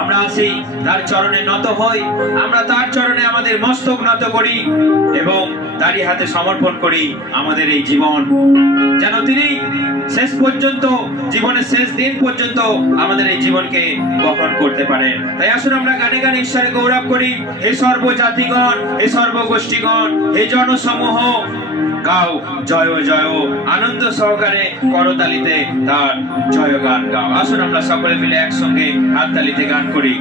আমরা আসি তার চরণে নত হই, আমরা তার চরণে আমাদের মস্তক নত করি এবং তারই হাতে সমর্পণ করি আমাদের এই জীবন, যেন তিনি শেষ পর্যন্ত, জীবনের শেষ দিন পর্যন্ত আমাদের এই জীবনকে বহন করতে পারেন। তাই আসুন আমরা গানে গানে ঈশ্বরে গৌরব করি। হে সর্বজাতিগণ, হে সর্বগোষ্ঠীগণ, হে জনসমূহ, গাও জয় জয়, আনন্দ সহকারে করতালিতে তার জয়গান গাও। আসুন আমরা সকলে মিলে একসঙ্গে হাততালিতে গান করি।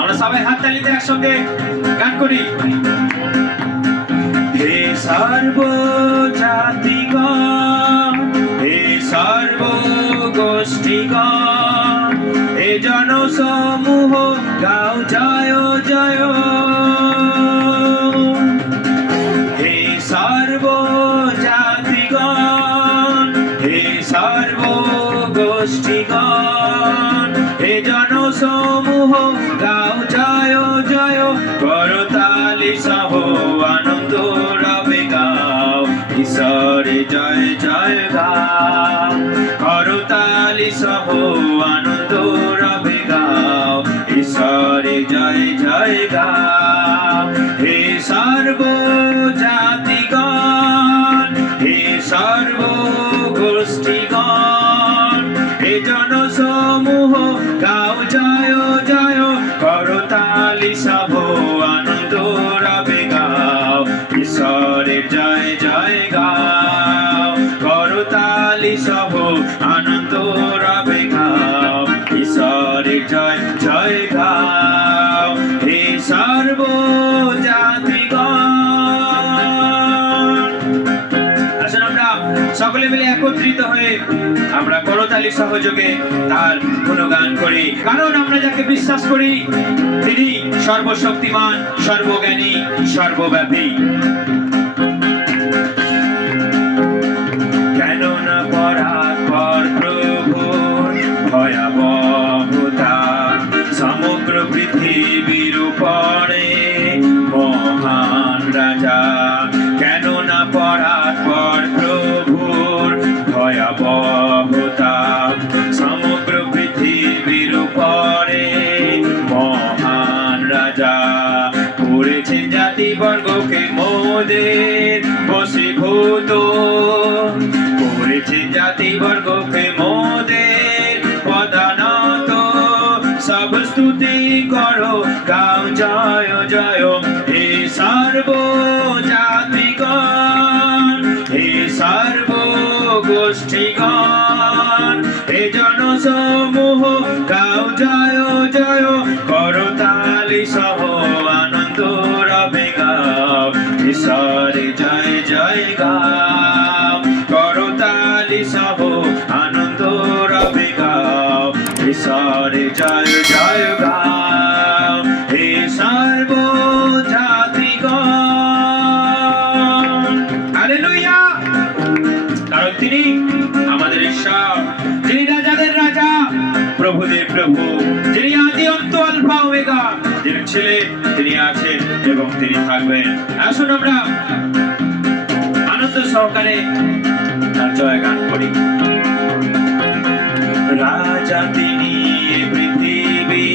আমরা সবাই হাততালিতে একসঙ্গে গান করি। হে সর্বজাতিগণ, হে সর্বগোষ্ঠীগণ, হে জনসমূহ, গাও জয় জয়। হে সর্বজাতিগণ, হে সর্বগোষ্ঠীগণ, হে জনসমূহ, গাও জয় জয়। করতালি সহ আনন্দ রবে গাও, ঈশ্বরে জয় জয় গাও। করতালি সহ আনন্দ রবে গাও, ঈশ্বরে জয় জয় গাও। হে সর্বজাতিগণ, হে সর্বগোষ্ঠীগণ, হে জনসমূহ, গাও জয় জয়। করতালি সহ আনন্দ রবে গাও, ঈশ্বরের জয় জয় গাও। করতালি সহ আনন্দ রবে গাও, ঈশ্বরের জয় জয় গাও। হে সর্বজাতিগণ, আসুন আমরা সকলে মিলে একত্রিত হয়ে আমরা করতালি সহযোগে তার গুণগান করি, কারণ আমরা যাকে বিশ্বাস করি তিনি সর্বশক্তিমান, সর্বজ্ঞানী, সর্বব্যাপী। কেন না পরাৎপর প্রভুর ভয়াবহতা সমগ্র পৃথিবীর উপরে মহান রাজা। কেন না পরাৎপর প্রভুর ভয়াবহতা সমগ্র পৃথিবীর উপরে মহান রাজা। করেছেন জাতিবর্গকে মোদের বশীভূত, করেছেন জাতিবর্গকে মোদের পদানত। সব স্তুতি করো, গাও জয় জয়। হে সর্বজাতিগণ, হে সর্বগোষ্ঠীগণ, হে জনসমূহ, গাও জয় জয়। করতালি সহ আনন্দ রবে গাও, ঈশ্বরে জয় জয় গাও। করতালি সহ আনন্দ রবে গাও, ঈশ্বরে জয় জয় গাও। হে সর্বজাতিগণ, হালেলুয়া। কারণ তিনি আমাদের ঈশ্বর, যিনি রাজাদের রাজা, প্রভুদের প্রভু, যিনি আদি অন্ত, আলফা ওমেগা, যিনি ছিলেন, তিনি আছেন এবং তিনি থাকবেন। আসুন আমরা আনন্দ সহকারে তার জয়গান করি। রাজা তিনি পৃথিবী,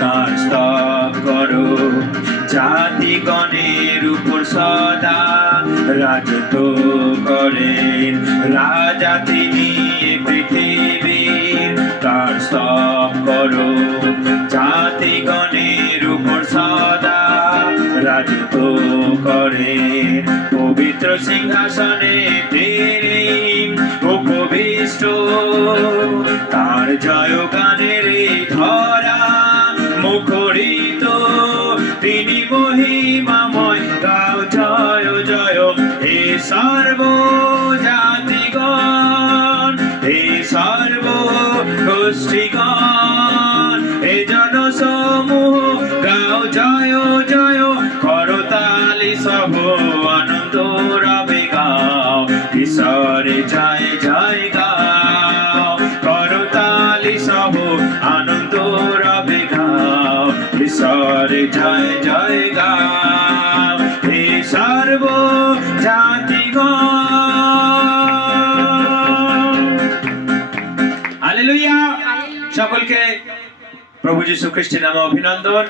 তার স্তব করো, জাতিগণের উপর সদা রাজত্ব করেন। রাজা তিনি পৃথিবীর, তার স্তব করো, জাতিগণের উপর সদা রাজত্ব করেন। পবিত্র সিংহাসনে তিনি উপবিষ্ট, তার জয়গানের ধরা মুখরিত। তিনি মহিমাময়, গাও জয় জয়। হে সর্বজাতিগণ, হে সর্বগোষ্ঠীগণ, হে জনসমূহ, গাও জয় জয়। করতালি সহ আনন্দ রবে গাও, ঈশ্বরে জয় জয় গাও। করতালি সহ আনন্দ রবে গাও, ঈশ্বরে জয় জয় গাও। হে সকলকে প্রভু যীশু খ্রিস্টের নামে অভিনন্দন।